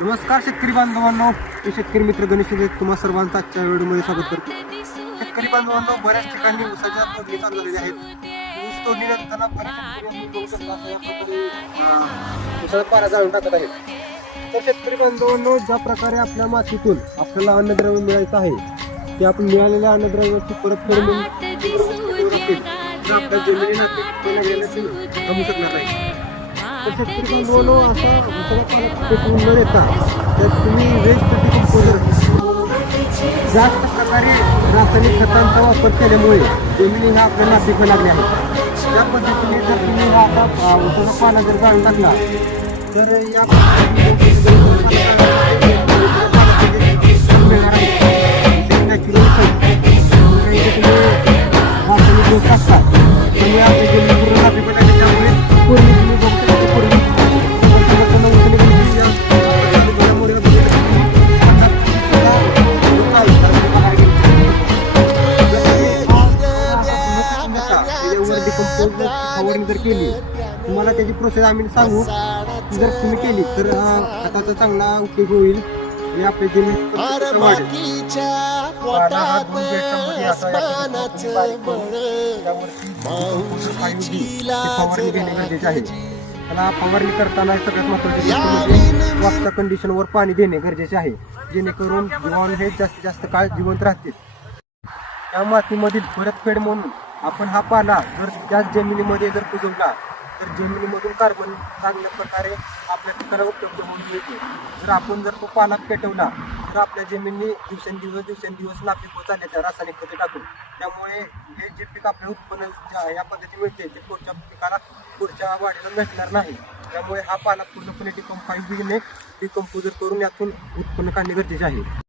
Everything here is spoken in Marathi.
नमस्कार शेतकरी बांधवांनो, मी शेतकरी मित्र गणेश तुम्हा सर्वांचं आजच्या व्हिडिओमध्ये स्वागत करतो. शेतकरी बांधवांनो, बऱ्याच ठिकाणी ऊसाच्या तोडणी चालू झालेली आहेत. ऊस तोडणी नंतर ऊसाचा पारा जाळून टाकत आहेत. तर शेतकरी बांधवांनो, ज्या प्रकारे आपल्या मातीतून आपल्याला अन्नद्रव्य मिळायचं आहे ते आपण मिळालेल्या अन्नद्रव्याची परतफेड म्हणून आपल्या जमिनीला कमी शकणार नाही. शेतकरी बांधवांनो, असा पेटवून न देता त्यात तुम्ही वेस्ट डिकम्पोजर जास्त प्रकारे रासायनिक खतांचा वापर केल्यामुळे जमिनी ह्या आपल्याला नापीक लागल्या आहेत. त्या पद्धतीने जर तुम्ही हा आता ऊसाचा पाला जर काढून टाकला तर या रासायनिक डोस असतात त्यामुळे आपली जमीन पूर्ण नापीक लागली. त्यामुळे पूर्ण तुम्ही बघू फवारणी जर केली तुम्हाला त्याची प्रोसेस आम्ही सांगू. जर तुम्ही केली तर खताचा चांगला उपयोग होईल आणि आपली जमीन फवारणी घेणे गरजेचे आहे. त्याला फवारणी करताना सगळ्यात महत्त्वाचे वापसा कंडिशनवर पाणी देणे गरजेचे आहे, जेणेकरून जीवाणू हे जास्तीत जास्त काळ जिवंत राहतील. त्या मातीमधील परतफेड म्हणून आपण हा पाला जर त्याच जमिनीमध्ये जर कुजवला तर जमिनीमधून कार्बन चांगल्या प्रकारे आपल्या पिकाला उपलब्ध होऊन मिळते. जर आपण जर तो पाला पेटवला तर आपल्या जमिनी दिवसेंदिवस नापीक होत चालले त्या रासायनिक खते टाकून. त्यामुळे हे जे पीक आपल्या उत्पन्न या पद्धती मिळते ते पुढच्या पिकाला पुढच्या वाढीला भेटणार नाही. त्यामुळे हा पाला पूर्णपणे डिकम्पोजर करून यातून उत्पन्न काढणे गरजेचे आहे.